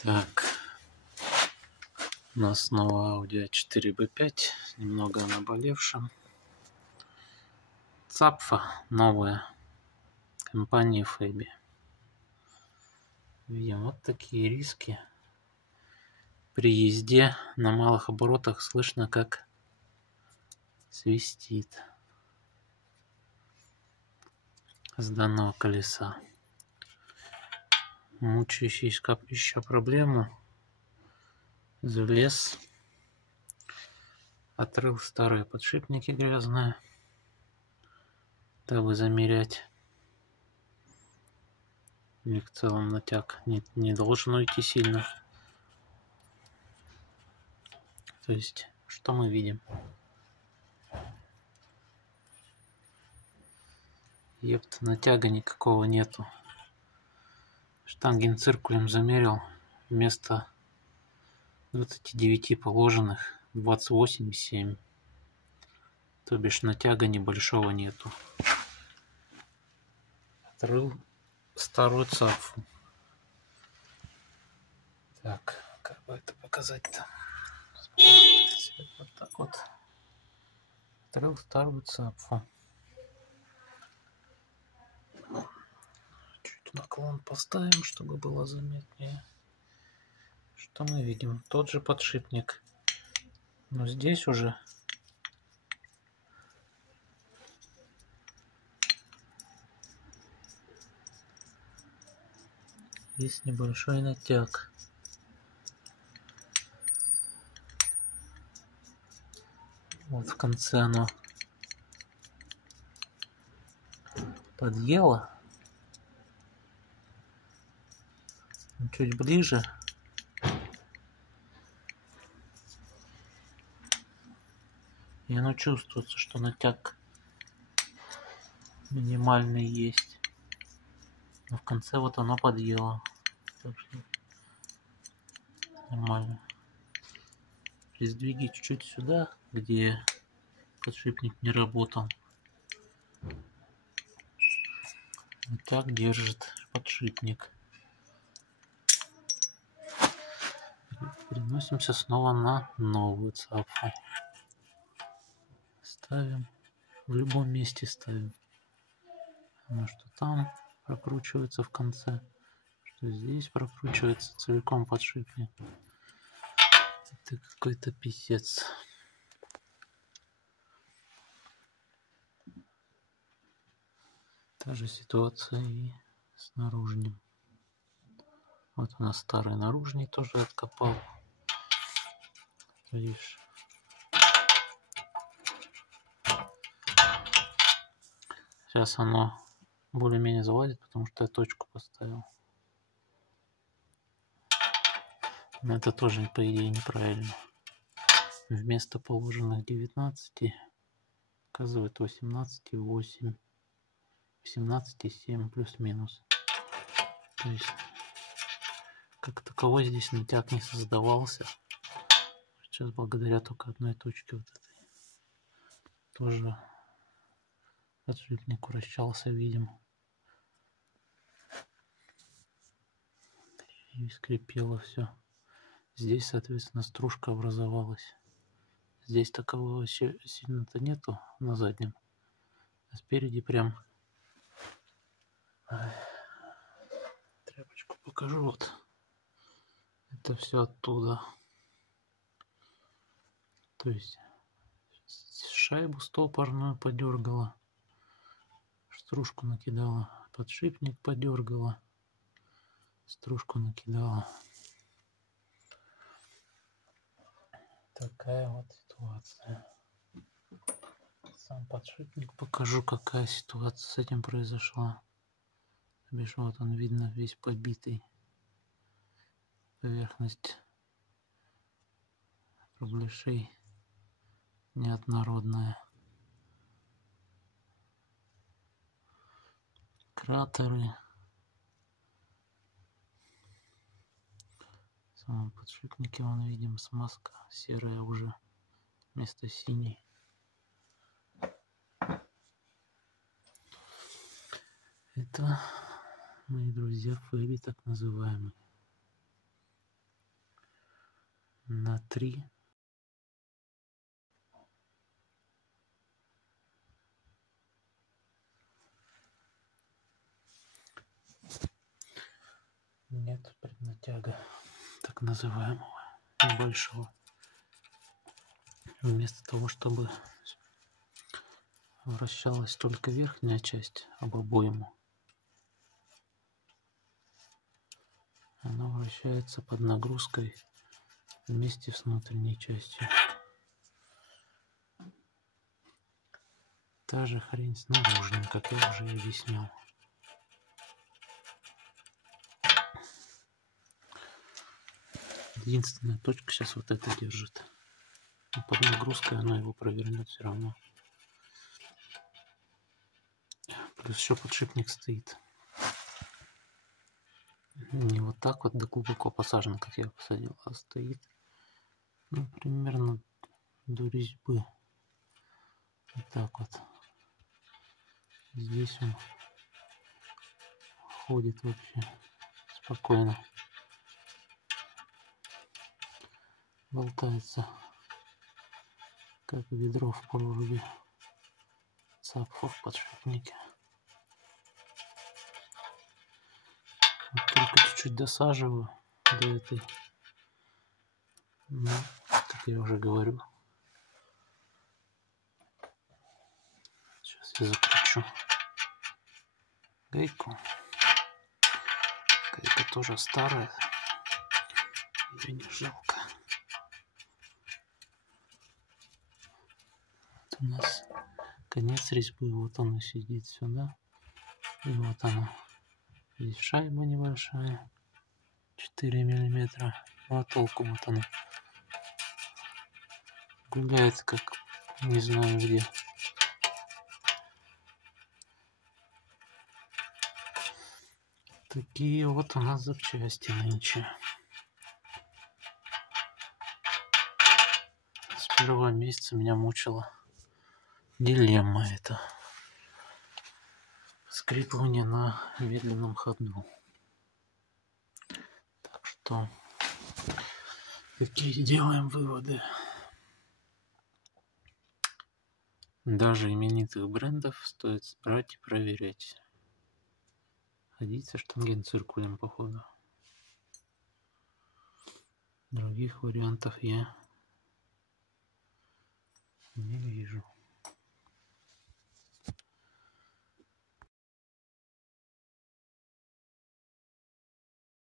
Так, у нас снова Audi A4B5, немного наболевшим. Цапфа новая, компании Feby. Видим вот такие риски. При езде на малых оборотах слышно, как свистит с данного колеса. Мучающий еще проблему. Залез, отрыл старые подшипники грязные, дабы замерять. И в целом натяг не должен уйти сильно. То есть, что мы видим? Епта, натяга никакого нету. Штангенциркулем замерил, вместо 29 положенных 28,7. То бишь натяга небольшого нету. Отрыл старую цапфу. Так, как бы это показать-то? Вот так вот. Отрыл старую цапфу. Чуть наклон поставим, чтобы было заметнее. Что мы видим? Тот же подшипник. Но здесь уже есть небольшой натяг. Вот в конце оно подъело. Чуть ближе. И оно чувствуется, что натяг минимальный есть. Но в конце вот оно подъело. Так что нормально. При сдвиге чуть-чуть сюда, где подшипник не работал, натяг держит подшипник. Переносимся снова на новую цапфу. Ставим. В любом месте ставим. Потому что там прокручивается в конце. Что здесь прокручивается целиком подшипник. Это какой-то писец. Та же ситуация и с наружным. Вот у нас старый наружный тоже откопал. Видишь. Сейчас оно более-менее залазит, потому что я точку поставил. Но это тоже, по идее, неправильно. Вместо положенных 19 оказывает 18,8. 18,7 плюс-минус. То есть, как таковой здесь натяг не создавался. Сейчас благодаря только одной точке вот этой. Тоже подшипник вращался, видим. И скрипело все. Здесь, соответственно, стружка образовалась. Здесь такового сильно-то нету на заднем. А спереди прям... Тряпочку покажу. Вот. Это все оттуда. То есть шайбу стопорную подергала. Стружку накидала. Подшипник подергала. Стружку накидала. Такая вот ситуация. Сам подшипник покажу, какая ситуация с этим произошла. Видишь, вот он, видно, весь побитый. Поверхность проблешей неоднородная. Кратеры. В самом подшипнике вон видим смазка серая уже вместо синей. Это, мои друзья, Feby так называемый. на 3. Нет преднатяга, так называемого, небольшого. Вместо того, чтобы вращалась только верхняя часть об обойму, она вращается под нагрузкой вместе с внутренней частью. Та же хрень с наружным, как я уже объяснял. Единственная точка сейчас вот это держит. Но под нагрузкой она его провернет все равно. Плюс еще подшипник стоит не вот так вот, да глубоко посажен, как я посадил, а стоит, ну, примерно до резьбы. Вот так вот. Здесь он ходит вообще спокойно. Болтается, как ведро в проруби. Цапфа в подшипнике. Вот только чуть-чуть досаживаю до этой. Ну, как я уже говорю. Сейчас я закручу гайку. Гайка тоже старая. Ее не жалко. Вот у нас конец резьбы. Вот он и сидит сюда. И вот она. Здесь шайба небольшая. 4 миллиметра. Ну, а толку вот она. Гуляет как не знаю где. Такие вот у нас запчасти нынче. С первого месяца меня мучила дилемма эта. Скрипывание на медленном ходу. Так что какие делаем выводы? Даже именитых брендов стоит брать и проверять. Ходить со штангенциркулем, походу. Других вариантов я